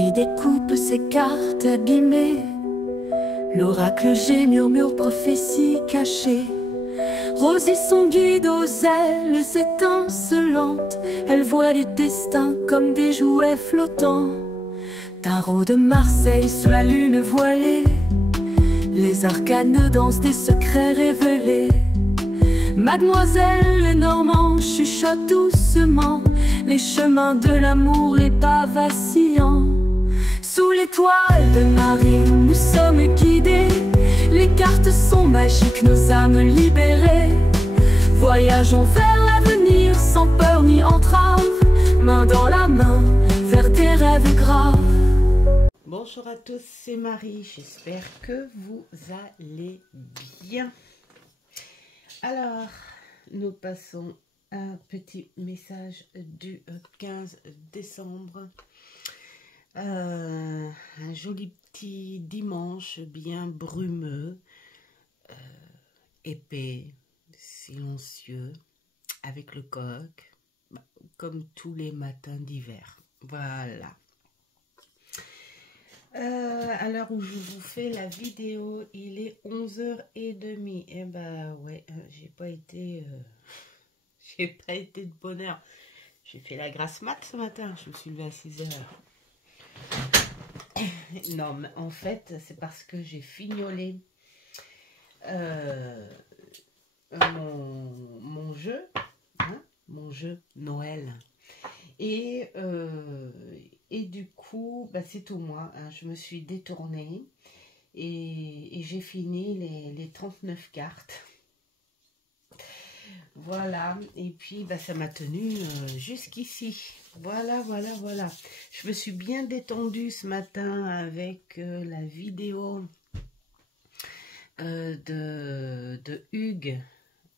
Marie découpe ses cartes abîmées. L'oracle G murmure prophétie cachée. Rose est son guide aux ailes étincelantes. Elle voit les destins comme des jouets flottants. Tarot de Marseille sous la lune voilée. Les arcanes dansent des secrets révélés. Mademoiselle Lenormand chuchote doucement les chemins de l'amour, les pas vacillants. Sous l'étoile de Marie, nous sommes guidés. Les cartes sont magiques, nos âmes libérées. Voyageons vers l'avenir sans peur ni entrave, main dans la main vers des rêves graves. Bonjour à tous, c'est Marie, j'espère que vous allez bien. Alors, nous passons un petit message du 15 décembre. Un joli petit dimanche bien brumeux, épais, silencieux, avec le coq, comme tous les matins d'hiver. Voilà. À l'heure où je vous fais la vidéo, il est 11h30. Et bah ouais, j'ai pas été de bonne heure. J'ai fait la grasse mat ce matin, je me suis levée à 6h. Non, mais en fait, c'est parce que j'ai fignolé mon jeu, hein, mon jeu Noël. Et du coup, bah, c'est tout moi, hein, je me suis détournée et j'ai fini les 39 cartes. Voilà, et puis bah, ça m'a tenu jusqu'ici. Voilà. Je me suis bien détendue ce matin avec la vidéo de Hugues,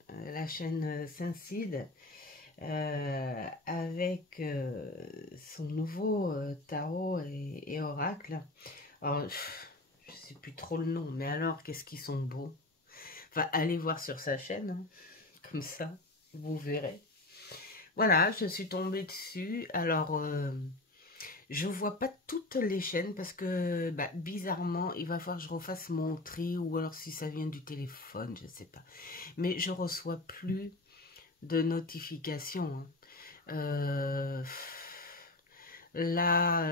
la chaîne Saint-Cide, avec son nouveau tarot et oracle. Alors, je sais plus trop le nom, mais alors qu'est-ce qu'ils sont beaux. Enfin, allez voir sur sa chaîne, hein, comme ça, vous verrez. Voilà, je suis tombée dessus. Alors, je vois pas toutes les chaînes parce que, bah, bizarrement, il va falloir que je refasse mon tri ou alors si ça vient du téléphone, je sais pas. Mais je reçois plus de notifications, hein. Là,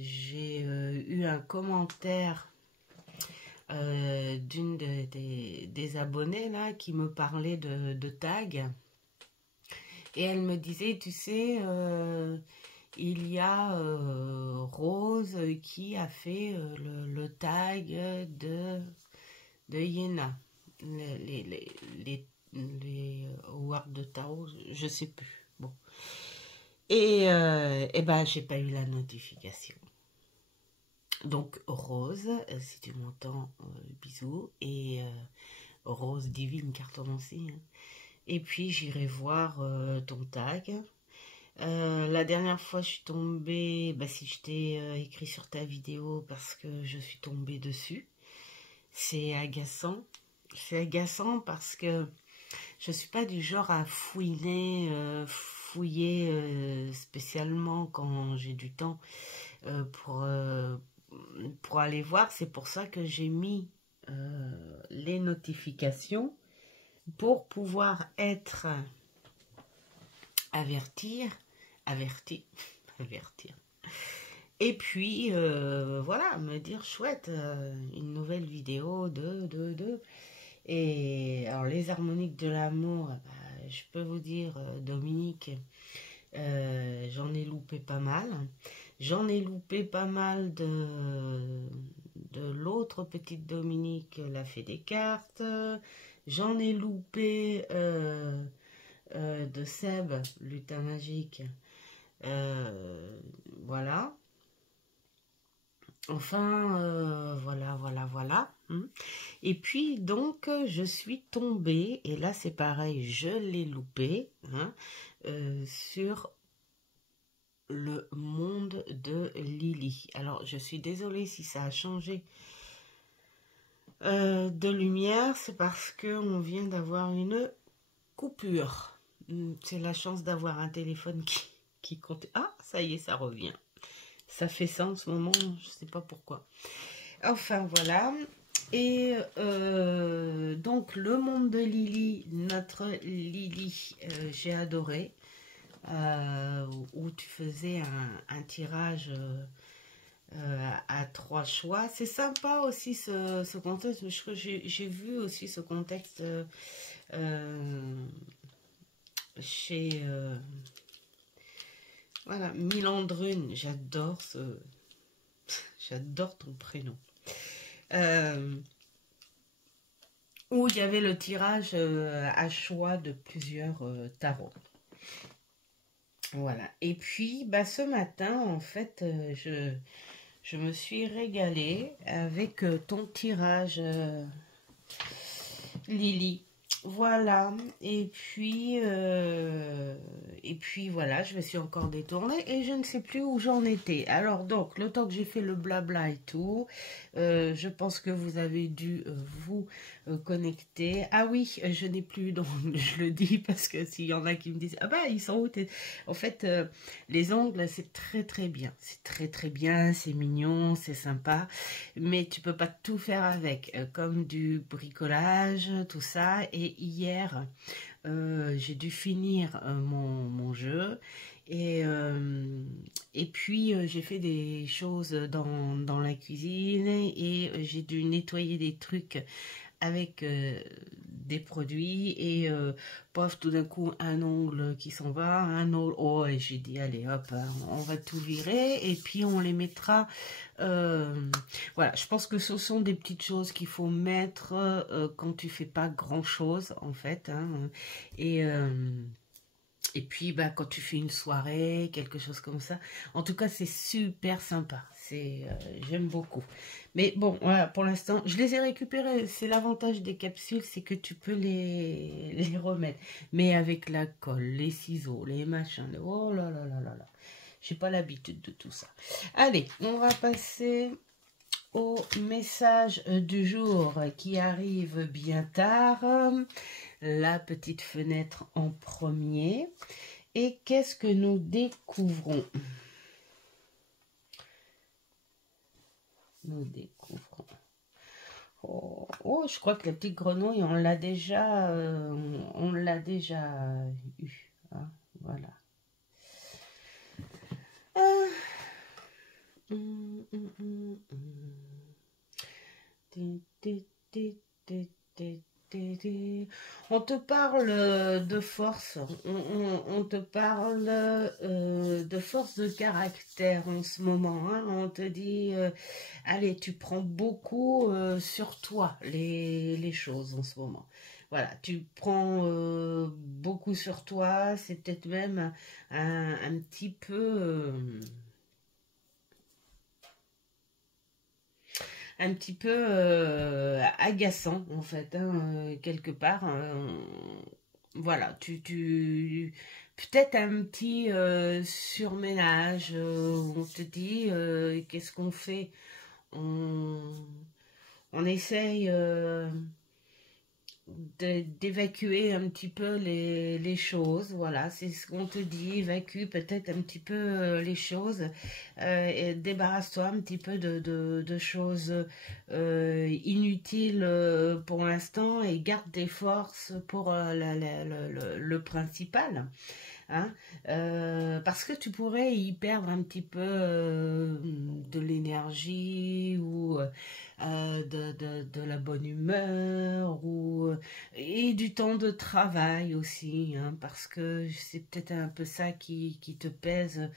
j'ai eu un commentaire d'une des abonnés là qui me parlait de tag et elle me disait, tu sais, il y a Rose qui a fait le tag de Yéna, les awards de tarot, je sais plus. Bon. Et ben, j'ai pas eu la notification. Donc, Rose, si tu m'entends, bisous. Et Rose Divine Cartomancie. Hein. Et puis, j'irai voir ton tag. La dernière fois, je suis tombée, bah, si je t'ai écrit sur ta vidéo, parce que je suis tombée dessus. C'est agaçant. C'est agaçant parce que je suis pas du genre à fouiller spécialement quand j'ai du temps pour aller voir. C'est pour ça que j'ai mis les notifications pour pouvoir être avertir. Et puis voilà, me dire chouette, une nouvelle vidéo Et alors les harmoniques de l'amour, bah, je peux vous dire, Dominique, j'en ai loupé pas mal. J'en ai loupé pas mal de l'autre petite Dominique, la fée des cartes. J'en ai loupé de Seb, lutin magique. Voilà. Enfin, voilà. Et puis, donc, je suis tombée, et là, c'est pareil, je l'ai loupé, hein, sur le monde de Lily. Alors, je suis désolée si ça a changé de lumière, c'est parce qu'on vient d'avoir une coupure. C'est la chance d'avoir un téléphone qui compte. Ah, ça y est, ça revient. Ça fait ça en ce moment, je sais pas pourquoi. Enfin, voilà. Et donc, le monde de Lily, notre Lily, j'ai adoré. Où tu faisais un tirage à 3 choix. C'est sympa aussi ce contexte. Je crois que j'ai vu aussi ce contexte chez voilà, Milandrune. J'adore ton prénom. Où il y avait le tirage à choix de plusieurs tarots. Voilà. Et puis, bah, ce matin, en fait, je me suis régalée avec ton tirage, Lily. Voilà. Et puis voilà, je me suis encore détournée et je ne sais plus où j'en étais. Alors donc, le temps que j'ai fait le blabla et tout, je pense que vous avez dû vous connecter. Ah oui, je n'ai plus, donc je le dis parce que s'il y en a qui me disent, ah bah ils sont où En fait, les ongles, c'est très très bien. C'est très très bien, c'est mignon, c'est sympa. Mais tu peux pas tout faire avec, comme du bricolage, tout ça. Et hier, j'ai dû finir mon jeu. Et puis, j'ai fait des choses dans la cuisine et j'ai dû nettoyer des trucs avec des produits et pof, tout d'un coup un ongle qui s'en va, un autre, oh, et j'ai dit allez hop, hein, on va tout virer et puis on les mettra, voilà, je pense que ce sont des petites choses qu'il faut mettre quand tu fais pas grand chose en fait, hein, et et puis, bah, quand tu fais une soirée, quelque chose comme ça. En tout cas, c'est super sympa. J'aime beaucoup. Mais bon, voilà, pour l'instant, je les ai récupérés. C'est l'avantage des capsules, c'est que tu peux les remettre. Mais avec la colle, les ciseaux, les machins. Oh là là là là là. J'ai pas l'habitude de tout ça. Allez, on va passer au message du jour qui arrive bien tard. La petite fenêtre en premier. Et qu'est-ce que nous découvrons? Nous découvrons. Oh, oh, je crois que la petite grenouille, on l'a déjà eu. Hein, voilà. Ah. On te parle de force, on te parle de force de caractère en ce moment. Hein. On te dit, allez, tu prends beaucoup sur toi les choses en ce moment. Voilà, tu prends beaucoup sur toi, c'est peut-être même un petit peu... un petit peu agaçant en fait, hein, quelque part. Voilà, peut-être un petit surménage où on te dit qu'est-ce qu'on fait? On, on essaye d'évacuer un petit peu les choses, voilà, c'est ce qu'on te dit, évacue peut-être un petit peu les choses, et débarrasse-toi un petit peu de choses inutiles pour l'instant et garde des forces pour le principal. Hein, parce que tu pourrais y perdre un petit peu de l'énergie ou de la bonne humeur et du temps de travail aussi, hein, parce que c'est peut-être un peu ça qui te pèse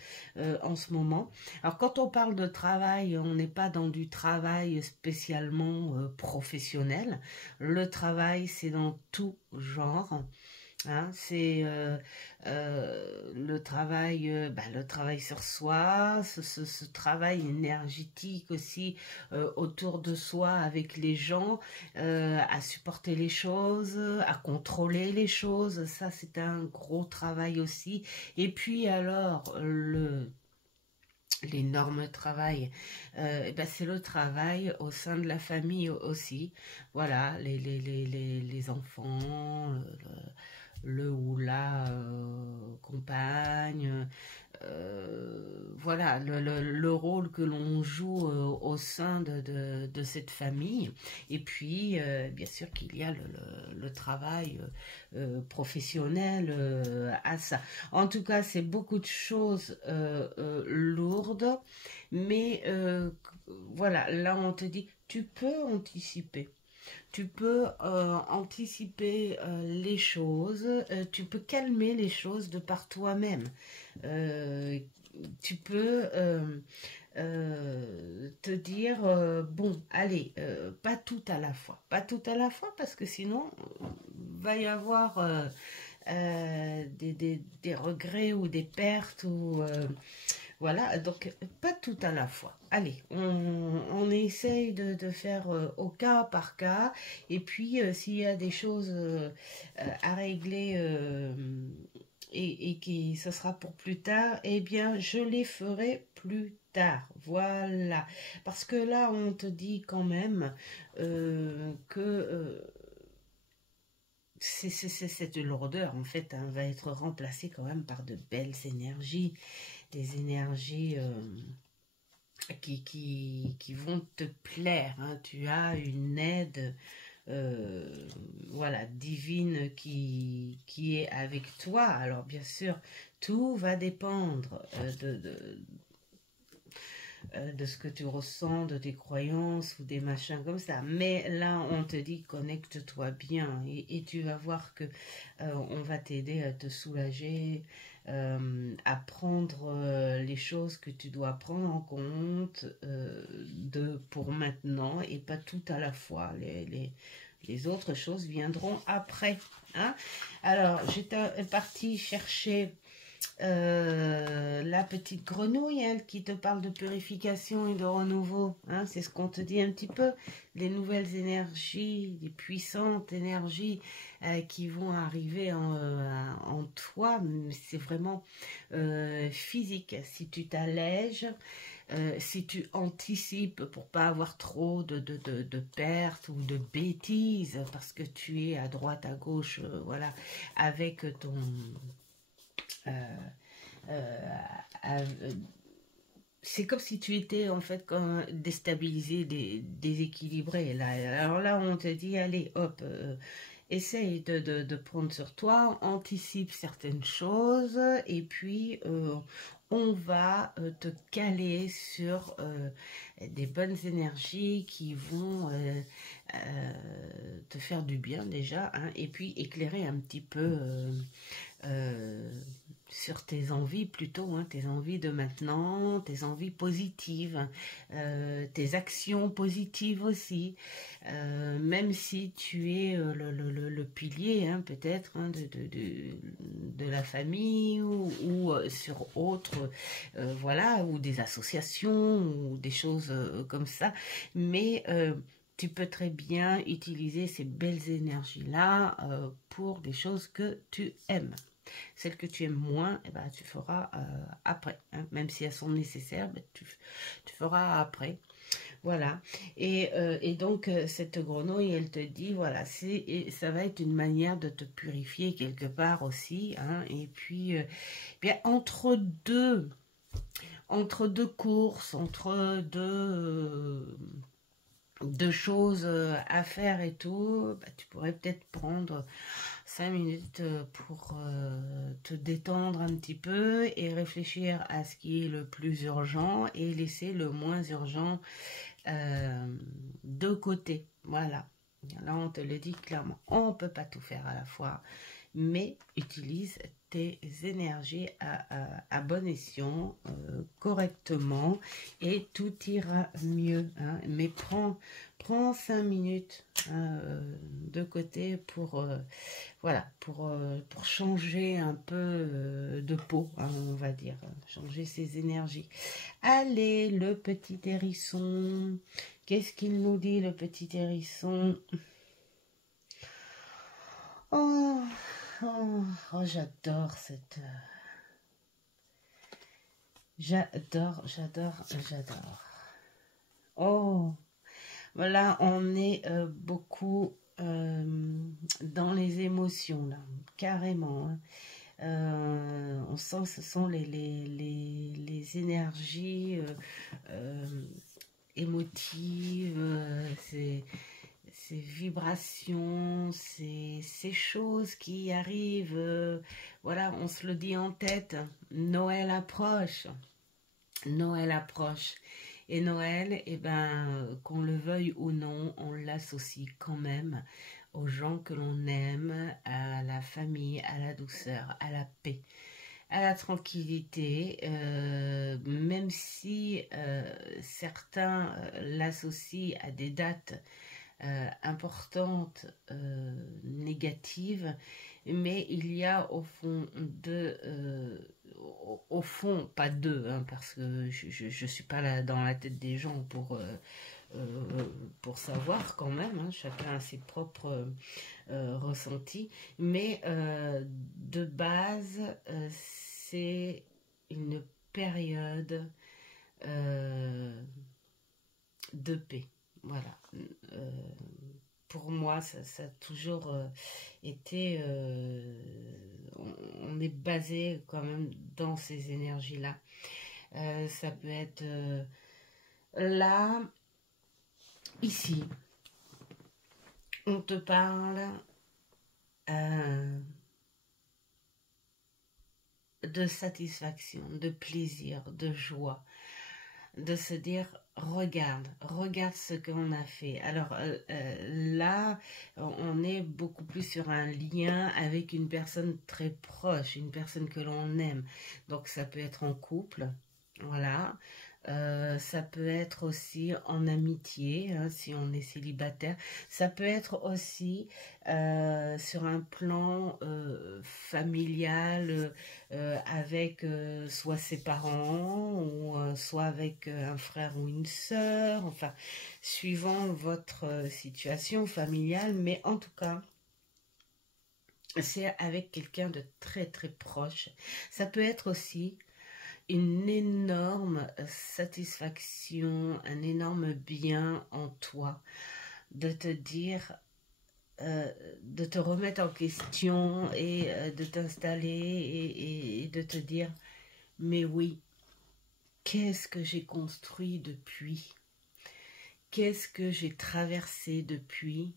en ce moment. Alors quand on parle de travail, on n'est pas dans du travail spécialement professionnel. Le travail, c'est dans tout genre. Hein, c'est le travail sur soi, ce travail énergétique aussi autour de soi avec les gens, à supporter les choses, à contrôler les choses. Ça, c'est un gros travail aussi. Et puis alors, l'énorme travail, c'est le travail au sein de la famille aussi. Voilà, les enfants, le ou la compagne, voilà, le rôle que l'on joue au sein de cette famille. Et puis, bien sûr qu'il y a le travail professionnel à ça. En tout cas, c'est beaucoup de choses lourdes, mais voilà, là on te dit, tu peux anticiper. Tu peux anticiper les choses, tu peux calmer les choses de par toi-même. Euh, Tu peux te dire, bon, allez, pas tout à la fois. Pas tout à la fois parce que sinon, va y avoir des regrets ou des pertes ou voilà, donc pas tout à la fois. Allez, on essaye de faire au cas par cas. Et puis, s'il y a des choses à régler et qui ce sera pour plus tard, eh bien, je les ferai plus tard. Voilà. Parce que là, on te dit quand même que cette lourdeur, en fait, hein, va être remplacée quand même par de belles énergies. Des énergies qui vont te plaire, hein. Tu as une aide voilà, divine qui est avec toi. Alors bien sûr, tout va dépendre de ce que tu ressens, de tes croyances ou des machins comme ça. Mais là, on te dit connecte-toi bien et tu vas voir que on va t'aider à te soulager, à prendre les choses que tu dois prendre en compte pour maintenant et pas tout à la fois. Les autres choses viendront après. Hein. Alors, j'étais partie chercher la petite grenouille, elle, qui te parle de purification et de renouveau, hein, c'est ce qu'on te dit un petit peu, les nouvelles énergies, les puissantes énergies qui vont arriver en toi, c'est vraiment physique. Si tu t'allèges, si tu anticipes pour pas avoir trop de pertes ou de bêtises, parce que tu es à droite, à gauche, voilà, avec ton... euh, c'est comme si tu étais en fait comme déstabilisé, déséquilibré. Là. Alors là, on te dit, allez, hop, essaye de prendre sur toi, anticipe certaines choses, et puis on va te caler sur des bonnes énergies qui vont te faire du bien déjà, hein, et puis éclairer un petit peu euh, sur tes envies plutôt, hein, tes envies de maintenant, tes envies positives, tes actions positives aussi, même si tu es le pilier hein, peut-être hein, de la famille ou sur autres, voilà, ou des associations ou des choses comme ça, mais tu peux très bien utiliser ces belles énergies-là pour des choses que tu aimes. Celles que tu aimes moins, eh ben, tu feras après. Hein. Même si elles sont nécessaires, ben, tu feras après. Voilà. Et donc, cette grenouille, elle te dit, voilà, ça va être une manière de te purifier quelque part aussi. Hein. Et puis, bien, entre deux courses, entre deux choses à faire et tout, bah, tu pourrais peut-être prendre 5 minutes pour te détendre un petit peu et réfléchir à ce qui est le plus urgent et laisser le moins urgent de côté. Voilà. Là, on te le dit clairement. On ne peut pas tout faire à la fois, mais utilise tes énergies à bon escient, correctement, et tout ira mieux. Hein. Mais prends 5 minutes hein, de côté pour, voilà, pour changer un peu de peau, hein, on va dire, changer ses énergies. Allez, le petit hérisson, qu'est-ce qu'il nous dit, le petit hérisson? Oh, oh, j'adore cette... J'adore. Oh, voilà, on est beaucoup dans les émotions, là, carrément. Hein. On sent que ce sont les énergies émotives, ces vibrations, ces choses qui arrivent. Voilà, on se le dit en tête. Noël approche. Noël approche. Et Noël, eh ben, qu'on le veuille ou non, on l'associe quand même aux gens que l'on aime, à la famille, à la douceur, à la paix, à la tranquillité, même si certains l'associent à des dates importantes, négatives, mais il y a au fond au fond, pas deux, hein, parce que je suis pas là dans la tête des gens pour savoir quand même, hein, chacun a ses propres ressentis, mais de base, c'est une période de paix. Voilà. Euh, pour moi, ça a toujours été... on est basé quand même dans ces énergies-là. Ça peut être là, ici, on te parle de satisfaction, de plaisir, de joie, de se dire regarde ce que l'on a fait. Alors là, on est beaucoup plus sur un lien avec une personne très proche, une personne que l'on aime. Donc ça peut être en couple, voilà. Ça peut être aussi en amitié, hein, si on est célibataire. Ça peut être aussi sur un plan familial, avec soit ses parents ou soit avec un frère ou une sœur, enfin, suivant votre situation familiale, mais en tout cas, c'est avec quelqu'un de très très proche. Ça peut être aussi une énorme satisfaction, un énorme bien en toi, de te dire, de te remettre en question et de t'installer et de te dire, mais oui, qu'est-ce que j'ai construit depuis? Qu'est-ce que j'ai traversé depuis?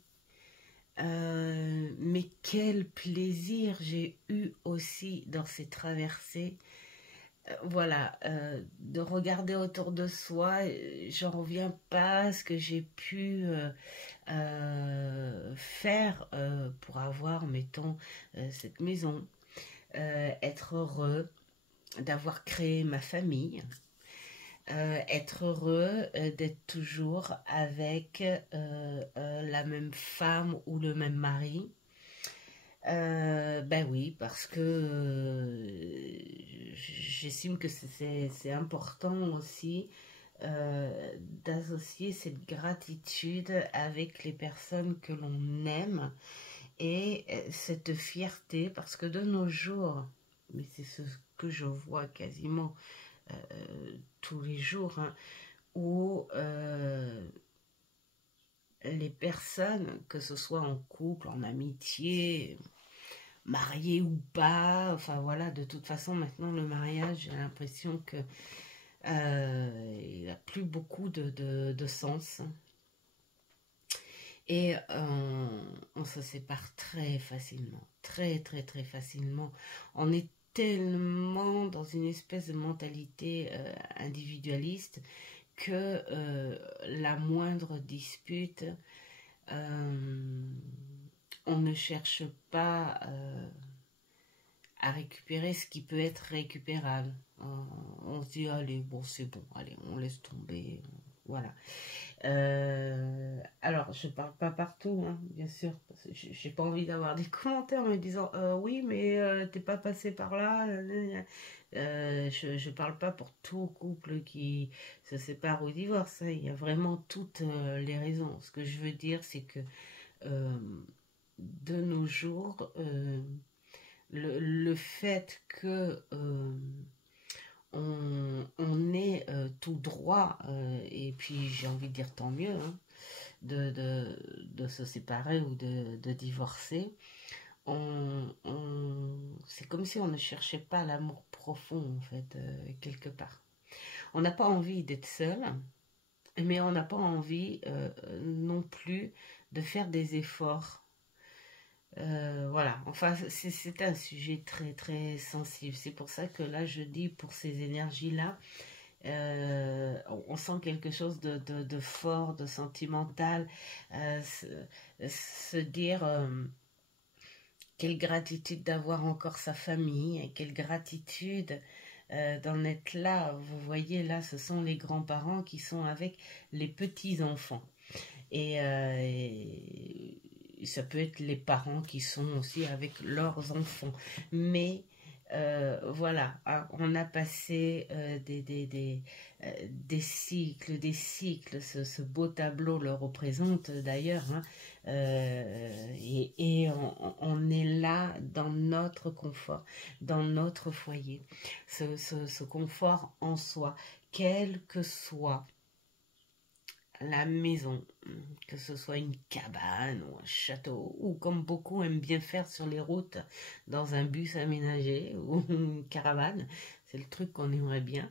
Mais quel plaisir j'ai eu aussi dans ces traversées. Voilà, de regarder autour de soi, j'en reviens pas à ce que j'ai pu faire pour avoir, mettons, cette maison, être heureux d'avoir créé ma famille, être heureux d'être toujours avec la même femme ou le même mari. Ben oui, parce que j'estime que c'est important aussi d'associer cette gratitude avec les personnes que l'on aime et cette fierté, parce que de nos jours, mais c'est ce que je vois quasiment tous les jours, hein, où les personnes, que ce soit en couple, en amitié, marié ou pas, enfin voilà, de toute façon maintenant le mariage, j'ai l'impression que il n'a plus beaucoup de sens et on se sépare très facilement, très très très facilement. On est tellement dans une espèce de mentalité individualiste que la moindre dispute, on ne cherche pas à récupérer ce qui peut être récupérable. On se dit, allez, bon, c'est bon, allez, on laisse tomber. Voilà. Alors, je parle pas partout, hein, bien sûr, parce que j'ai pas envie d'avoir des commentaires me disant, oui, mais t'es pas passé par là. Je parle pas pour tout couple qui se sépare ou divorce, hein. Il y a vraiment toutes les raisons. Ce que je veux dire, c'est que euh, de nos jours, le fait que on est tout droit, et puis j'ai envie de dire tant mieux, hein, de se séparer ou de divorcer, c'est comme si on ne cherchait pas l'amour profond, en fait, quelque part. On n'a pas envie d'être seul, mais on n'a pas envie non plus de faire des efforts. Voilà, enfin, c'est un sujet très, très sensible. C'est pour ça que là, je dis, pour ces énergies-là, on sent quelque chose de fort, de sentimental, se dire quelle gratitude d'avoir encore sa famille, quelle gratitude d'en être là. Vous voyez, là, ce sont les grands-parents qui sont avec les petits-enfants. Et ça peut être les parents qui sont aussi avec leurs enfants. Mais voilà, hein, on a passé des cycles. Ce beau tableau le représente d'ailleurs. Hein, et on est là dans notre confort, dans notre foyer. Ce confort en soi, quel que soit la maison, que ce soit une cabane ou un château, ou comme beaucoup aiment bien faire sur les routes, dans un bus aménagé ou une caravane, c'est le truc qu'on aimerait bien.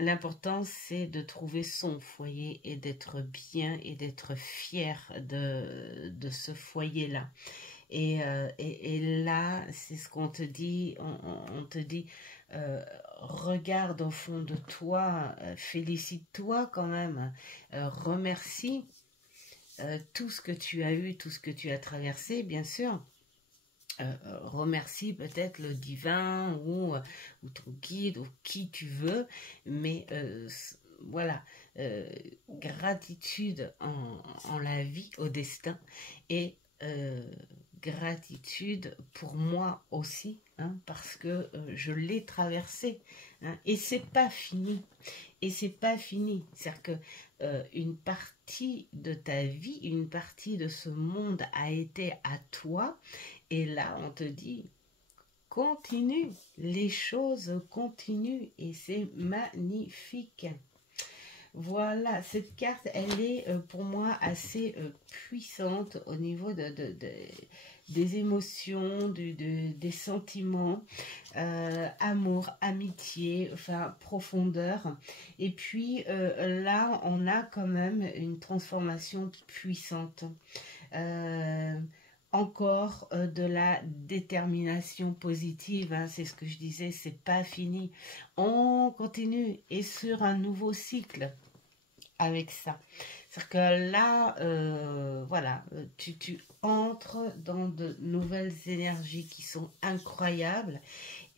L'important, c'est de trouver son foyer et d'être bien et d'être fier de ce foyer-là. Et là, c'est ce qu'on te dit, on te dit, regarde au fond de toi, félicite-toi quand même, remercie tout ce que tu as eu, tout ce que tu as traversé, bien sûr. Remercie peut-être le divin ou ton guide ou qui tu veux, mais voilà, gratitude en la vie, au destin, et gratitude pour moi aussi, hein, parce que je l'ai traversé, hein, et c'est pas fini. Et c'est pas fini. C'est-à-dire que une partie de ta vie, une partie de ce monde a été à toi, et là on te dit continue, les choses continuent, et c'est magnifique. Voilà, cette carte, elle est pour moi assez puissante au niveau des émotions, des sentiments, amour, amitié, enfin profondeur. Et puis là, on a quand même une transformation puissante. Encore de la détermination positive, hein, c'est ce que je disais, c'est pas fini. On continue et sur un nouveau cycle avec ça. C'est-à-dire que là, voilà, tu entres dans de nouvelles énergies qui sont incroyables.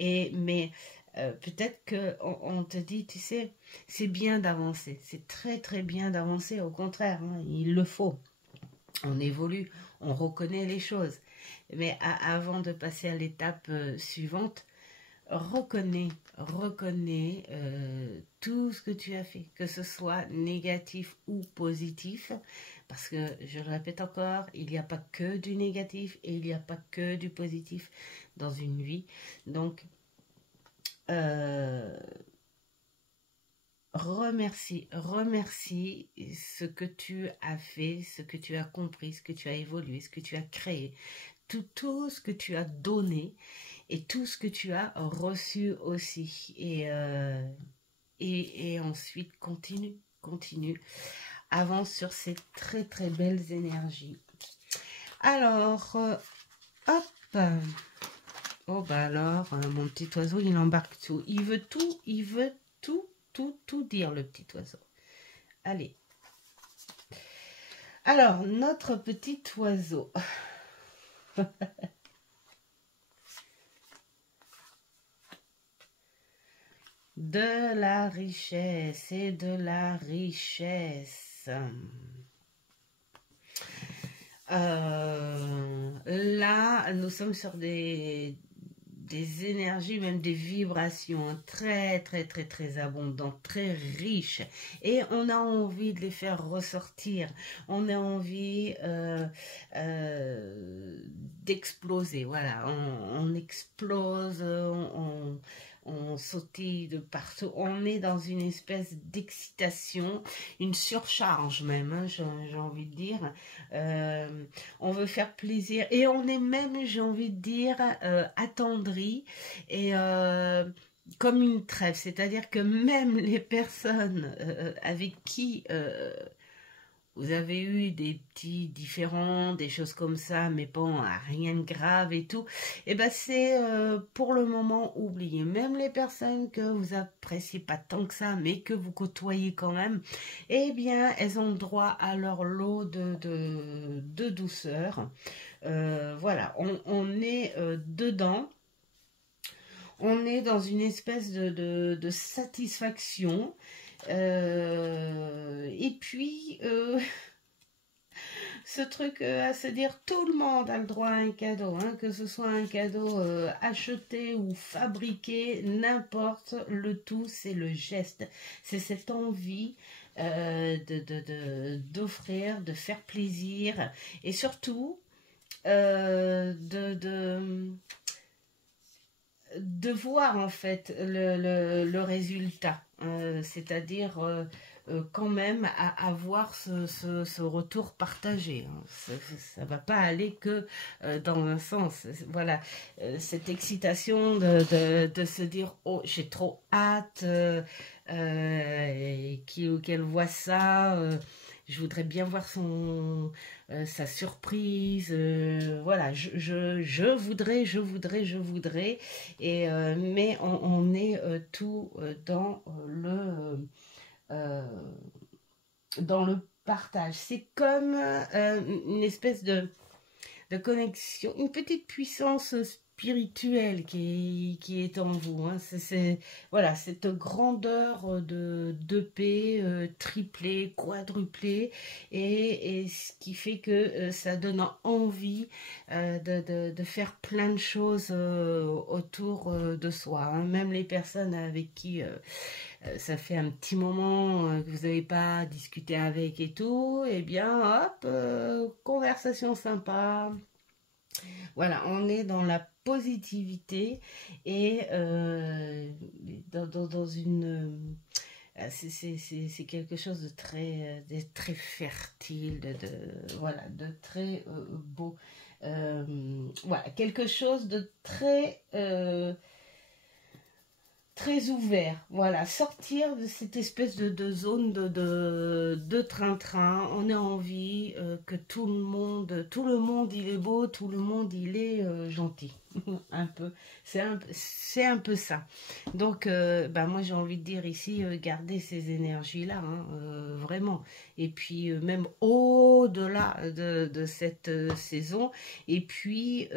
Mais peut-être qu'on te dit, tu sais, c'est bien d'avancer. C'est très très bien d'avancer. Au contraire, hein, il le faut. On évolue, on reconnaît les choses. Mais avant de passer à l'étape suivante, reconnais tout ce que tu as fait, que ce soit négatif ou positif, parce que, je le répète encore, il n'y a pas que du négatif et il n'y a pas que du positif dans une vie. Donc, remercie ce que tu as fait, ce que tu as compris, ce que tu as évolué, ce que tu as créé, tout ce que tu as donné et tout ce que tu as reçu aussi. Et ensuite, continue, avance sur ces très très belles énergies. Alors, hop, oh bah alors, mon petit oiseau, il embarque tout. Il veut tout dire, le petit oiseau. Allez. Alors, notre petit oiseau. De la richesse et de la richesse. Là, nous sommes sur des énergies, même des vibrations très, très, très, très abondantes, très riches. Et on a envie de les faire ressortir. On a envie d'exploser. Voilà, on explose, on sautille de partout. On est dans une espèce d'excitation, une surcharge même, hein, j'ai envie de dire. On veut faire plaisir et on est même, j'ai envie de dire, attendri et comme une trêve. C'est-à-dire que même les personnes avec qui vous avez eu des petits différends, des choses comme ça, mais bon, rien de grave et tout, et ben c'est pour le moment oublié. Même les personnes que vous appréciez pas tant que ça, mais que vous côtoyez quand même, eh bien, elles ont droit à leur lot de douceur. Voilà, on est dedans. On est dans une espèce de satisfaction. Et puis, ce truc à se dire, tout le monde a le droit à un cadeau, hein, que ce soit un cadeau acheté ou fabriqué, n'importe, le tout, c'est le geste. C'est cette envie d'offrir, de faire plaisir, et surtout de voir en fait le résultat, c'est-à-dire quand même avoir ce retour partagé, hein. Ça va pas aller que dans un sens, voilà, cette excitation de se dire oh j'ai trop hâte qu'il ou qu'elle voit ça, je voudrais bien voir sa surprise, voilà, je voudrais, et mais on est tout euh, dans le partage. C'est comme une espèce de connexion, une petite puissance spirituelle qui est en vous, hein. Voilà, cette grandeur de paix triplée, quadruplée, et ce qui fait que ça donne envie de faire plein de choses autour de soi, hein. Même les personnes avec qui ça fait un petit moment que vous n'avez pas discuté avec et tout, et bien hop, conversation sympa. Voilà, on est dans la positivité et dans une... c'est quelque chose de très fertile, voilà, de très beau. Voilà, quelque chose de très ouvert, voilà, sortir de cette espèce de zone de train-train. On a envie que tout le monde il est beau, tout le monde il est gentil, un peu, c'est un peu ça. Donc bah, moi j'ai envie de dire ici, gardez ces énergies-là, hein, vraiment, et puis même au-delà de cette saison, et puis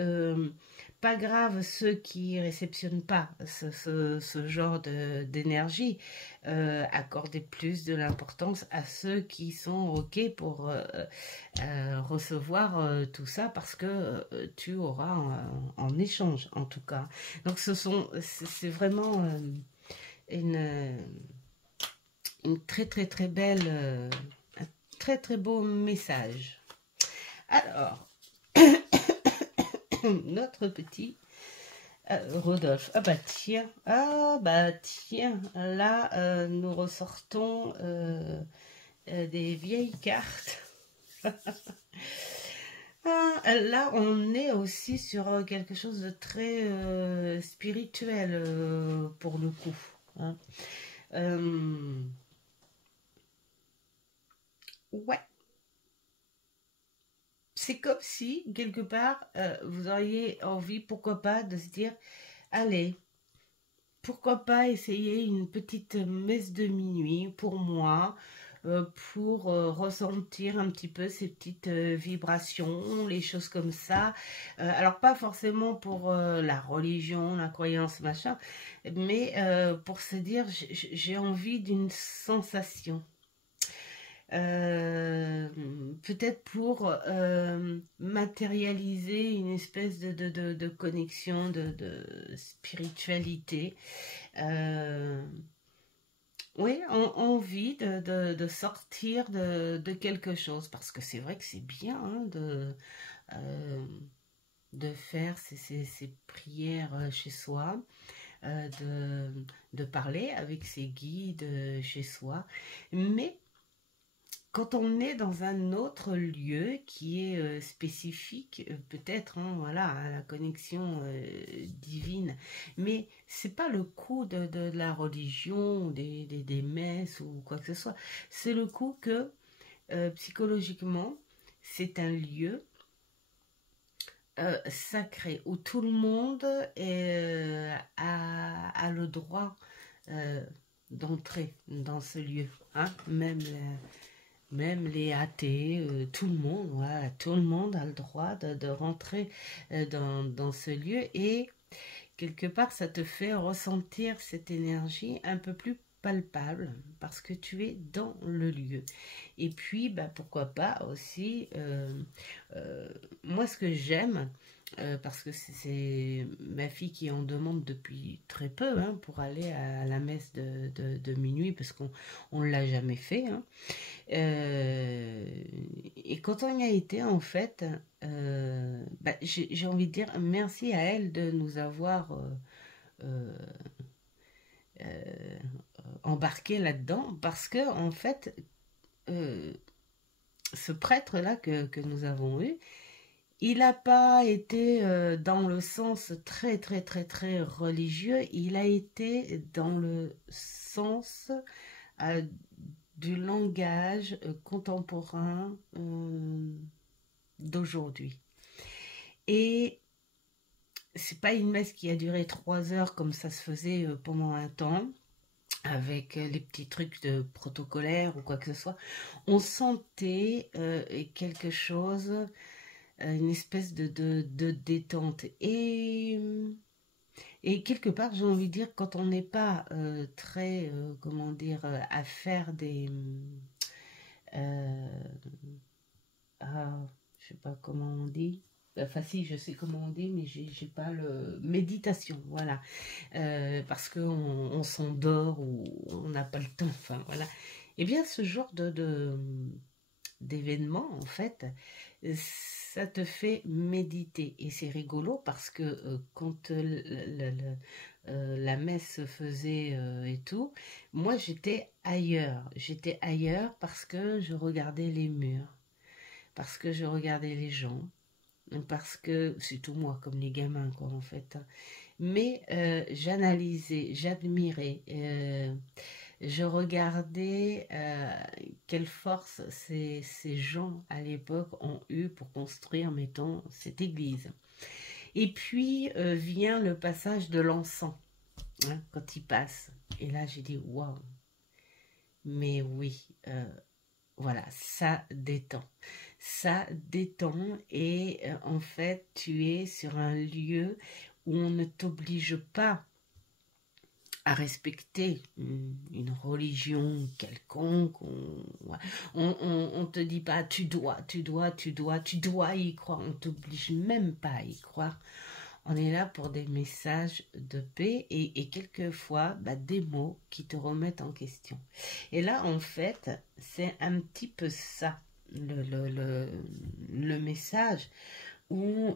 pas grave ceux qui réceptionnent pas ce genre d'énergie, accordez plus de l'importance à ceux qui sont ok pour recevoir tout ça, parce que tu auras en échange en tout cas. Donc c'est vraiment une très belle, un très beau message. Alors, notre petit Rodolphe. Ah bah tiens, là nous ressortons des vieilles cartes. Là on est aussi sur quelque chose de très spirituel pour le coup, hein. Ouais. C'est comme si, quelque part, vous auriez envie, pourquoi pas, de se dire, allez, pourquoi pas essayer une petite messe de minuit pour moi, pour ressentir un petit peu ces petites vibrations, les choses comme ça. Alors, pas forcément pour la religion, la croyance, machin, mais pour se dire, j'ai envie d'une sensation. Peut-être pour matérialiser une espèce de connexion, de spiritualité. Oui, envie de sortir de quelque chose, parce que c'est vrai que c'est bien, hein, de faire ces prières chez soi. de parler avec ses guides chez soi. Mais quand on est dans un autre lieu qui est spécifique, peut-être, hein, voilà, à la connexion divine, mais c'est pas le coup de la religion, des messes ou quoi que ce soit. C'est le coup que psychologiquement, c'est un lieu sacré où tout le monde a le droit d'entrer dans ce lieu, hein, même les athées, tout le monde, voilà, tout le monde a le droit de rentrer dans ce lieu et quelque part ça te fait ressentir cette énergie un peu plus palpable parce que tu es dans le lieu. Et puis, bah, pourquoi pas aussi, moi ce que j'aime, parce que c'est ma fille qui en demande depuis très peu hein, pour aller à la messe de minuit parce qu'on ne l'a jamais fait. Hein. Et quand on y a été, en fait, bah, j'ai envie de dire merci à elle de nous avoir euh, euh, embarqués là-dedans parce que, en fait, euh, ce prêtre-là que nous avons eu, il n'a pas été dans le sens très, très, très, très religieux, il a été dans le sens euh, du langage contemporain d'aujourd'hui. Et c'est pas une messe qui a duré 3 heures comme ça se faisait pendant un temps, avec les petits trucs de protocolaire ou quoi que ce soit. On sentait quelque chose, une espèce de détente. Et quelque part, j'ai envie de dire, quand on n'est pas très, comment dire, à faire des... euh, ah, je sais pas comment on dit. Enfin, si, je sais comment on dit, mais j'ai pas le... Méditation, voilà. Parce qu'on on s'endort ou on n'a pas le temps, enfin, voilà. Eh bien, ce genre d'événement, en fait, ça te fait méditer. Et c'est rigolo parce que quand la messe se faisait et tout, moi, j'étais ailleurs. J'étais ailleurs parce que je regardais les murs, parce que je regardais les gens, parce que c'est tout moi, comme les gamins, quoi, en fait. Hein. Mais j'analysais, j'admirais, je regardais quelle force ces gens à l'époque ont eu pour construire, mettons, cette église. Et puis vient le passage de l'encens, hein, quand il passe. Et là, j'ai dit, waouh, mais oui, voilà, ça détend. Ça détend et en fait, tu es sur un lieu où on ne t'oblige pas à respecter une religion quelconque. On te dit pas tu dois y croire. On t'oblige même pas à y croire. On est là pour des messages de paix et quelquefois bah, des mots qui te remettent en question. Et là, en fait, c'est un petit peu ça, le message où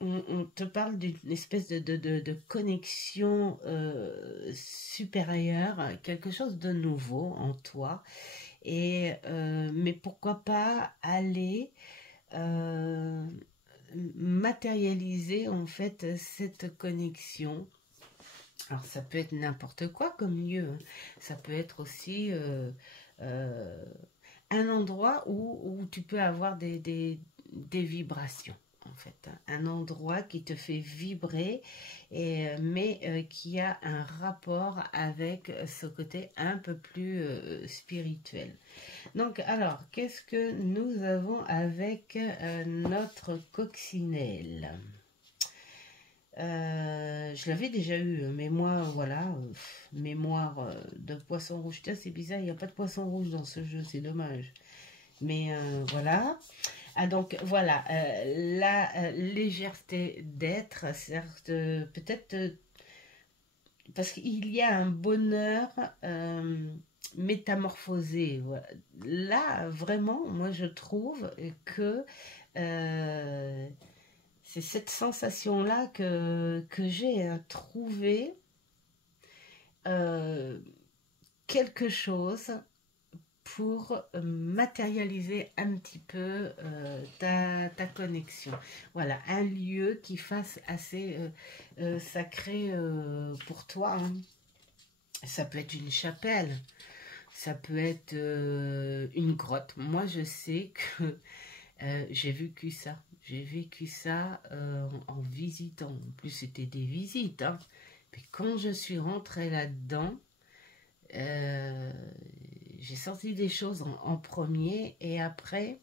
on te parle d'une espèce de connexion supérieure, quelque chose de nouveau en toi. Et, mais pourquoi pas aller euh, matérialiser en fait cette connexion. Alors ça peut être n'importe quoi comme lieu, hein. Ça peut être aussi euh, un endroit où tu peux avoir des vibrations. En fait, hein. Un endroit qui te fait vibrer, mais qui a un rapport avec ce côté un peu plus spirituel. Donc, alors, qu'est-ce que nous avons avec notre coccinelle? Je l'avais déjà eu, mais moi, voilà, mémoire de poisson rouge. Tiens, c'est bizarre, il n'y a pas de poisson rouge dans ce jeu, c'est dommage. Mais voilà. Ah, donc, voilà, la légèreté d'être, certes, peut-être parce qu'il y a un bonheur métamorphosé. Voilà. Là, vraiment, moi, je trouve que euh, C'est cette sensation-là que j'ai à trouver quelque chose pour matérialiser un petit peu ta connexion. Voilà, un lieu qui fasse assez sacré pour toi. Hein. Ça peut être une chapelle, ça peut être une grotte. Moi, je sais que j'ai vécu ça. J'ai vécu ça en visitant. En plus, c'était des visites. Hein. Mais quand je suis rentrée là-dedans, j'ai sorti des choses en premier et après,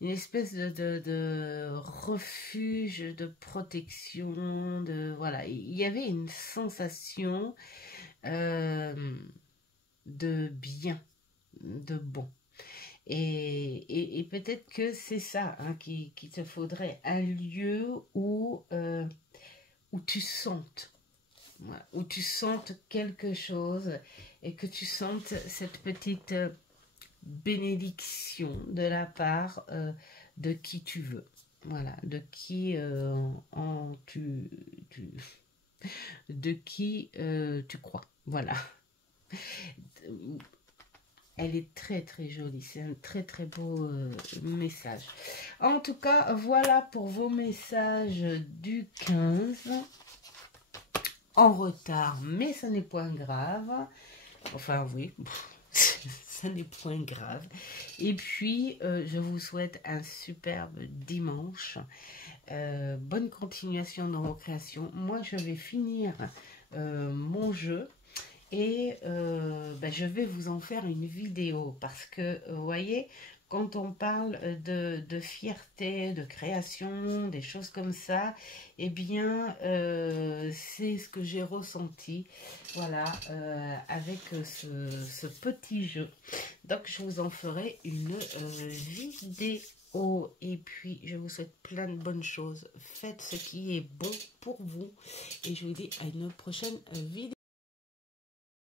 une espèce de refuge, de protection, voilà. Il y avait une sensation de bien, de bon. Et peut-être que c'est ça, hein, qu'il te faudrait un lieu où tu sentes. Voilà, où tu sentes quelque chose et que tu sentes cette petite bénédiction de la part de qui tu veux. Voilà, de qui de qui tu crois. Voilà. Elle est très très jolie, c'est un très très beau message. En tout cas, voilà pour vos messages du 15. En retard, mais ça n'est point grave. Enfin oui, ça n'est point grave. Et puis, je vous souhaite un superbe dimanche. Bonne continuation dans vos créations. Moi, je vais finir mon jeu. Et je vais vous en faire une vidéo parce que, vous voyez, quand on parle de fierté, de création, des choses comme ça, eh bien, c'est ce que j'ai ressenti, voilà, avec ce petit jeu. Donc, je vous en ferai une vidéo. Et puis, je vous souhaite plein de bonnes choses. Faites ce qui est bon pour vous. Et je vous dis à une prochaine vidéo.